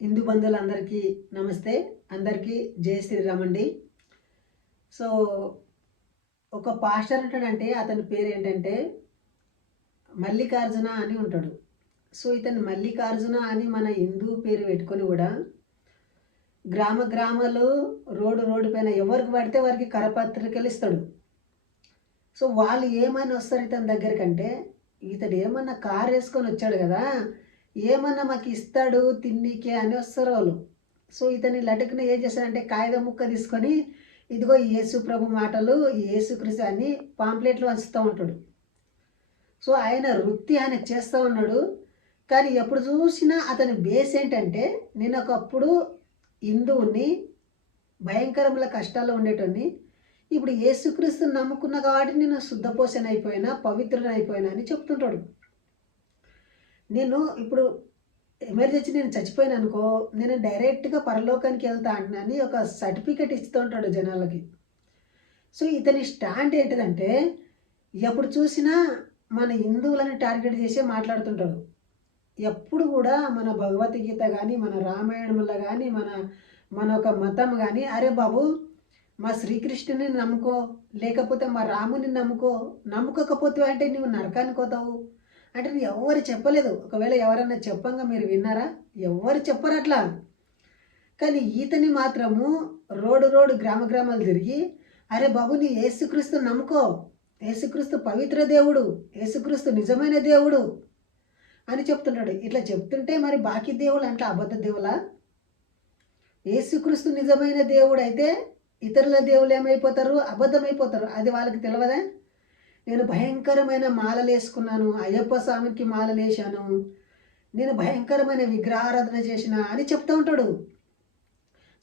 హిందూ బంధువులందరికీ నమస్తే. అందరికీ జై శ్రీరామ్ అండి. సో, ఒక పాస్టర్ ఉంటాడంటే అతని పేరేంటంటే మల్లికార్జున అని ఉంటాడు. సో, ఇతను మల్లికార్జున అని మన హిందూ పేరు పెట్టుకొని కూడా గ్రామాలు రోడ్డు పైన ఎవరికి పడితే వారికి కరపత్రికలు ఇస్తాడు. సో, వాళ్ళు ఏమని వస్తారు ఇతని దగ్గరికంటే, ఇతడు ఏమన్నా కారు వేసుకొని వచ్చాడు కదా, ఏమన్నా మాకు ఇస్తాడు తిన్నీకే అని వస్తారు వాళ్ళు. సో ఇతని లటుకున ఏం చేస్తాడంటే కాగితం ముక్క తీసుకొని ఇదిగో యేసు ప్రభు మాటలు యేసుక్రీస్తు అని పాంప్లెట్లు వంచుతూ ఉంటాడు. సో ఆయన వృత్తి ఆయన చేస్తూ ఉన్నాడు. కానీ ఎప్పుడు చూసినా అతని బేస్ ఏంటంటే, నేను ఒకప్పుడు హిందువుని భయంకరముల కష్టాల్లో ఉండేటోని, ఇప్పుడు యేసుక్రీస్తుని నమ్ముకున్నా కాబట్టి నేను శుద్ధపోషణ అయిపోయినా పవిత్రుని అయిపోయినా అని చెప్తుంటాడు. నేను ఇప్పుడు ఎమర్జెన్సీ నేను చచ్చిపోయినా అనుకో, నేను డైరెక్ట్గా పరలోకానికి వెళ్తా అంటున్నాను ఒక సర్టిఫికెట్ ఇస్తూ ఉంటాడు జనాలకి. సో ఇతని స్టాండ్ ఏంటిదంటే, ఎప్పుడు చూసినా మన హిందువులని టార్గెట్ చేసే మాట్లాడుతుంటాడు. ఎప్పుడు కూడా మన భగవద్గీత కానీ మన రామాయణంలో కానీ మన ఒక మతం కానీ, అరే బాబు మా శ్రీకృష్ణుని నమ్ముకో, లేకపోతే మా రాముని నమ్ముకోకపోతే అంటే నువ్వు నరకానికి పోతావు అంటే ఎవరు చెప్పలేదు. ఒకవేళ ఎవరన్నా చెప్పంగా మీరు విన్నారా? ఎవరు చెప్పరు అట్లా. కానీ ఈతని మాత్రము రోడ్డు గ్రామాలు తిరిగి, అరే బాబు నీ యేసుక్రీస్తు నమ్ముకో, యేసుక్రీస్తు పవిత్ర దేవుడు, యేసుక్రీస్తు నిజమైన దేవుడు అని చెప్తుంటాడు. ఇట్లా చెప్తుంటే మరి బాకీ దేవుడు అంటే అబద్ధ దేవులా? యేసుక్రీస్తు నిజమైన దేవుడు అయితే ఇతరుల దేవుళ్ళు ఏమైపోతారు? అబద్ధమైపోతారు. అది వాళ్ళకి తెలియదా? నేను భయంకరమైన మాలలు వేసుకున్నాను, అయ్యప్ప స్వామికి మాలలు వేసాను, నేను భయంకరమైన విగ్రహారాధన చేసిన అని చెప్తూ ఉంటాడు.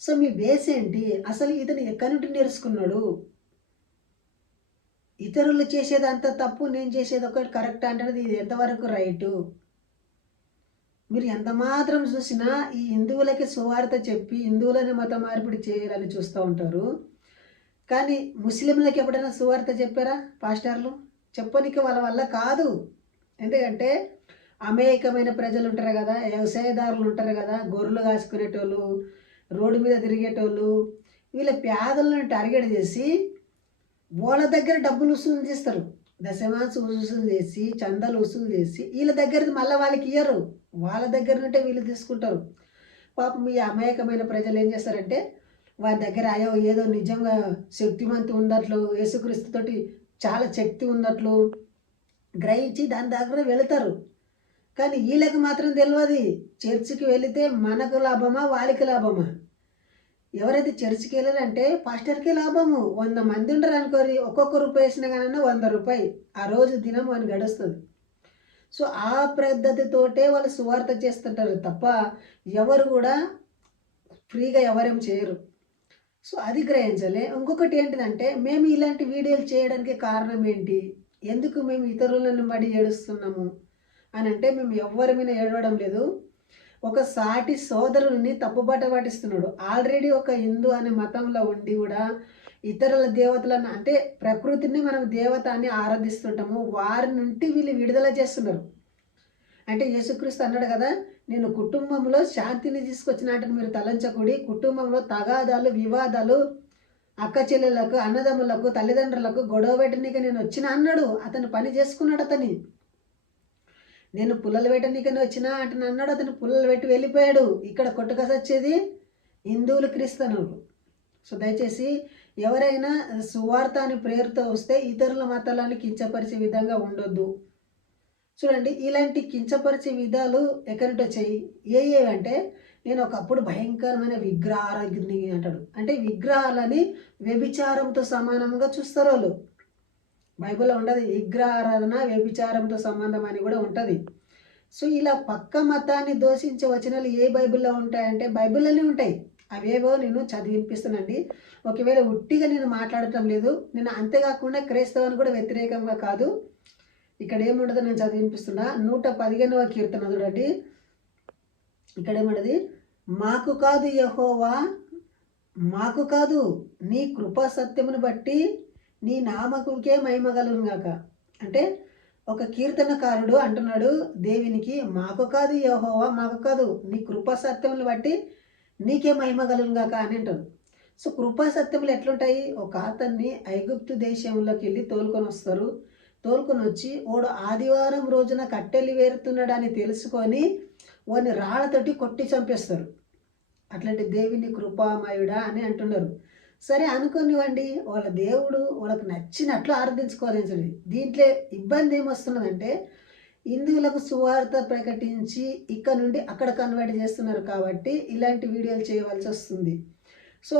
సో మీ బేస్ ఏంటి? అసలు ఇతను ఎక్కడి నుండి నేర్చుకున్నాడు? ఇతరులు చేసేది అంత తప్పు, నేను చేసేది ఒకటి కరెక్ట్ అంటే ఇది ఎంతవరకు రైటు? మీరు ఎంత మాత్రం చూసినా ఈ హిందువులకి సువార్త చెప్పి హిందువులని మత మార్పిడి చేయాలని చూస్తూ ఉంటారు. కానీ ముస్లింలకు ఎప్పుడైనా సువార్త చెప్పారా పాస్టర్లు? చెప్పనికి వాళ్ళ వల్ల కాదు. ఎందుకంటే అమాయకమైన ప్రజలు ఉంటారు కదా, వ్యవసాయదారులు ఉంటారు కదా, గొర్రెలు కాసుకునేటోళ్ళు, రోడ్డు మీద తిరిగేటోళ్ళు, వీళ్ళ పేదలను టార్గెట్ చేసి వాళ్ళ దగ్గర డబ్బులు వసూలు చేస్తారు. దశమాంశ వసూలు చేసి చందాలు వసూలు చేసి వీళ్ళ దగ్గర మళ్ళీ వాళ్ళకి ఇయ్యరు, వాళ్ళ దగ్గర నుంటే వీళ్ళు తీసుకుంటారు. పాపం ఈ అమాయకమైన ప్రజలు ఏం చేస్తారంటే, వారి దగ్గర అయ్యో ఏదో నిజంగా శక్తివంతు ఉన్నట్లు, యేసుక్రీస్తుతోటి చాలా శక్తి ఉన్నట్లు గ్రహించి దాని దగ్గర వెళతారు. కానీ వీళ్ళకి మాత్రం తెలియదు చర్చికి వెళితే మనకు లాభమా వాళ్ళకి లాభమా. ఎవరైతే చర్చికి వెళ్ళారంటే పాస్టర్కి లాభము. 100 మంది ఉంటారు అనుకోరి, ఒక్కొక్క రూపాయి వేసినా కానీ 100 రూపాయి ఆ రోజు దినం అని గడుస్తుంది. సో ఆ పద్ధతితోటే వాళ్ళు సువార్త చేస్తుంటారు తప్ప ఎవరు కూడా ఫ్రీగా ఎవరేం చేయరు. సో అది గ్రహించాలి. ఇంకొకటి ఏంటిదంటే, మేము ఇలాంటి వీడియోలు చేయడానికి కారణం ఏంటి, ఎందుకు మేము ఇతరులను బడి ఏడుస్తున్నాము అని అంటే, మేము ఎవరి మీద ఏడవడం లేదు. ఒక సాటి సోదరుని తప్పుబాట పట్టిస్తున్నాడు. ఆల్రెడీ ఒక హిందూ అనే మతంలో ఉండి కూడా ఇతరుల దేవతలను అంటే ప్రకృతిని మనం దేవత అని ఆరాధిస్తుంటాము, వారి నుండి వీళ్ళు విడుదల చేస్తున్నారు. అంటే యేసుక్రీస్తు అన్నాడు కదా, నేను కుటుంబంలో శాంతిని తీసుకొచ్చినట్టు మీరు తలంచకూడి, కుటుంబంలో తగాదాలు వివాదాలు అక్క చెల్లెలకు అన్నదమ్ములకు తల్లిదండ్రులకు గొడవ పెట్టనీకి నేను వచ్చిన అన్నాడు. అతను పని చేసుకున్నాడు. నేను పుల్లలు పెట్టనీకని వచ్చినా అంటని అన్నాడు. అతను పుల్లలు పెట్టి వెళ్ళిపోయాడు. ఇక్కడ కొట్టుకసొచ్చేది హిందువులు క్రిస్తనులు. సో దయచేసి ఎవరైనా సువార్త అని ప్రేరుతో వస్తే ఇతరుల మతాలను కించపరిచే విధంగా ఉండొద్దు. చూడండి, ఇలాంటి కించపరిచే విధాలు ఎక్కడికి వచ్చాయి? ఏవంటే, నేను ఒకప్పుడు భయంకరమైన విగ్రహారాధని అంటాడు. అంటే విగ్రహాలని వ్యభిచారంతో సమానంగా చూస్తారు వాళ్ళు. బైబిల్లో ఉండదు విగ్రహారాధన వ్యభిచారంతో సంబంధం అని కూడా ఉంటుంది. సో ఇలా పక్క మతాన్ని దోషించే వచనాలు ఏ బైబిల్లో ఉంటాయంటే బైబిల్లోనే ఉంటాయి. అవేవో నేను చదివినిపిస్తానండి. ఒకవేళ ఉట్టిగా నేను మాట్లాడటం లేదు. నేను అంతేకాకుండా క్రైస్తవాన్ని కూడా వ్యతిరేకంగా కాదు. ఇక్కడ ఏముండదో నేను చదివినిపిస్తున్నా. 115వ కీర్తన చూడండి. ఇక్కడ ఏముండదు, మాకు కాదు యెహోవా, మాకు కాదు నీ కృపా సత్యమును బట్టి నీ నామకుకే మహిమ కలుగును గాక. అంటే ఒక కీర్తనకారుడు అంటున్నాడు దేవునికి, మాకు కాదు యెహోవా, మాకు కాదు, నీ కృపా సత్యములు బట్టి నీకే మహిమ కలుగుగాక అని అంటాడు. సో కృపా సత్యములు ఎట్లుంటాయి? ఒక అతన్ని ఐగుప్తు దేశంలోకి వెళ్ళి తోలుకొని వస్తారు. తోలుకొని వచ్చి వాడు ఆదివారం రోజున కట్టెలు వేరుతున్నాడని తెలుసుకొని వాడిని రాళ్ళతోటి కొట్టి చంపేస్తారు. అట్లాంటి దేవుని కృపామయుడా అని అంటున్నారు. సరే అనుకోనివ్వండి, వాళ్ళ దేవుడు వాళ్ళకు నచ్చినట్లు ఆరాధించుకోవాలని. దీంట్లో ఇబ్బంది ఏమొస్తున్నదంటే, హిందువులకు సువార్త ప్రకటించి ఇక్కడ నుండి అక్కడ కన్వర్ట్ చేస్తున్నారు కాబట్టి ఇలాంటి వీడియోలు చేయవలసి వస్తుంది. సో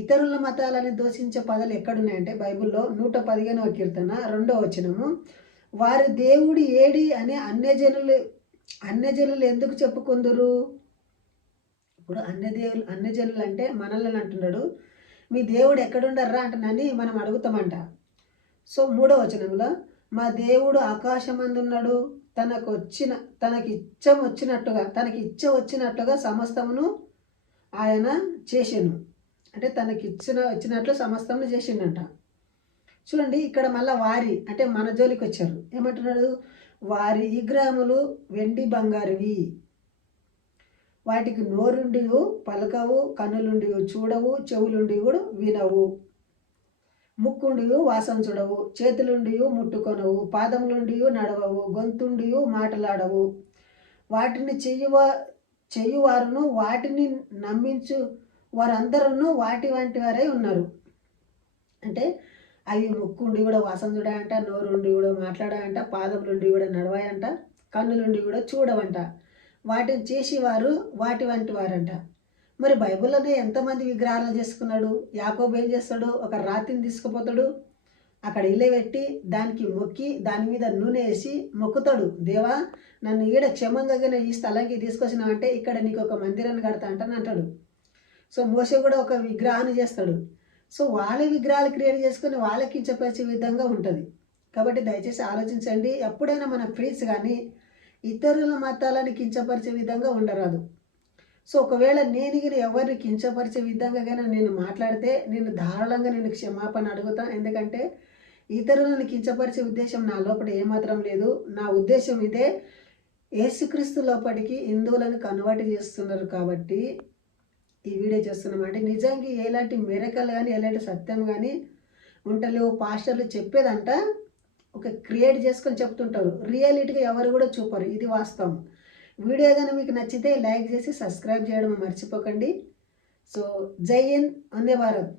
ఇతరుల మతాలని దూషించే పదాలు ఎక్కడున్నాయంటే బైబిల్లో 115వ కీర్తన 2వ వచనము, వారి దేవుడు ఏడి అని అన్యజనులు ఎందుకు చెప్పుకుందురు? ఇప్పుడు అన్యజనులు అంటే మనల్ని అంటున్నాడు, మీ దేవుడు ఎక్కడుండర్రా అంటున్నాని మనం అడుగుతామంట. సో 3వ వచనంలో, మా దేవుడు ఆకాశమందున్నాడు, తనకి ఇచ్చ వచ్చినట్టుగా సమస్తమును ఆయన చేసెను. అంటే వచ్చినట్లు సమస్తమును చేసిండంట. చూడండి ఇక్కడ మళ్ళీ వారి అంటే మన జోలికి వచ్చారు. ఏమంటున్నాడు? వారి విగ్రహములు వెండి బంగారువి, వాటికి నోరుండి పలకవు, కన్నులుండి చూడవు, చెవులుండి కూడా వినవు, ముక్కుండి వాసన చూడవు, చేతులుండి ముట్టుకొనవు, పాదములుండి నడవవు, గొంతుండి మాటలాడవు, వాటిని చెయ్యువారును వాటిని నమ్మించు వారందరూ వాటి వంటి వారే ఉన్నారు. అంటే అవి ముక్కుండి కూడా వాసన చూడాయంట, నోరుండి కూడా మాట్లాడాయంట, పాదములుండి కూడా నడవాయంట, కన్నులుండి కూడా చూడవంట, వాటిని చేసేవారు వాటి వంటి వారంట. మరి బైబిల్లోనే ఎంతమంది విగ్రహాలు చేసుకున్నాడు? యాకోబు ఏం చేస్తాడు? ఒక రాతిని తీసుకుపోతాడు, అక్కడ ఇల్లే పెట్టి దానికి మొక్కి దాని మీద నూనె వేసి మొక్కుతాడు, దేవా నన్ను ఈడ క్షమంగా ఈ స్థలానికి తీసుకొచ్చినావంటే ఇక్కడ నీకు ఒక మందిరాన్ని కడతా అంటని అంటాడు. సో మోసే కూడా ఒక విగ్రహాన్ని చేస్తాడు. సో వాళ్ళ విగ్రహాలు క్రియేట్ చేసుకొని వాళ్ళకి కించపరిచే విధంగా ఉంటుంది. కాబట్టి దయచేసి ఆలోచించండి, ఎప్పుడైనా మన ఫ్రెండ్స్ కానీ ఇతరుల మతాలను కించపరిచే విధంగా ఉండరాదు. సో ఒకవేళ నేను ఎవరిని కించపరిచే విధంగా కానీ నేను మాట్లాడితే నేను ధారాళంగా నేను క్షమాపణ అడుగుతాను. ఎందుకంటే ఇతరులను కించపరిచే ఉద్దేశం నా లోపల ఏమాత్రం లేదు. నా ఉద్దేశం ఇదే, యేసుక్రీస్తు లోపలికి హిందువులను కన్వర్ట్ చేస్తున్నారు కాబట్టి ఈ వీడియో చేస్తున్నామంటే నిజంగా ఎలాంటి మిరకలు కానీ ఎలాంటి సత్యం కానీ ఉంటలేవు. పాస్టర్లు చెప్పేదంట ఒక క్రియేట్ చేసుకొని చెప్తుంటారు, రియాలిటీగా ఎవరు కూడా చూపరు. ఇది వాస్తవం. వీడియో కానీ మీకు నచ్చితే లైక్ చేసి సబ్స్క్రైబ్ చేయడం మర్చిపోకండి. సో జై హింద్, వందే భారత్.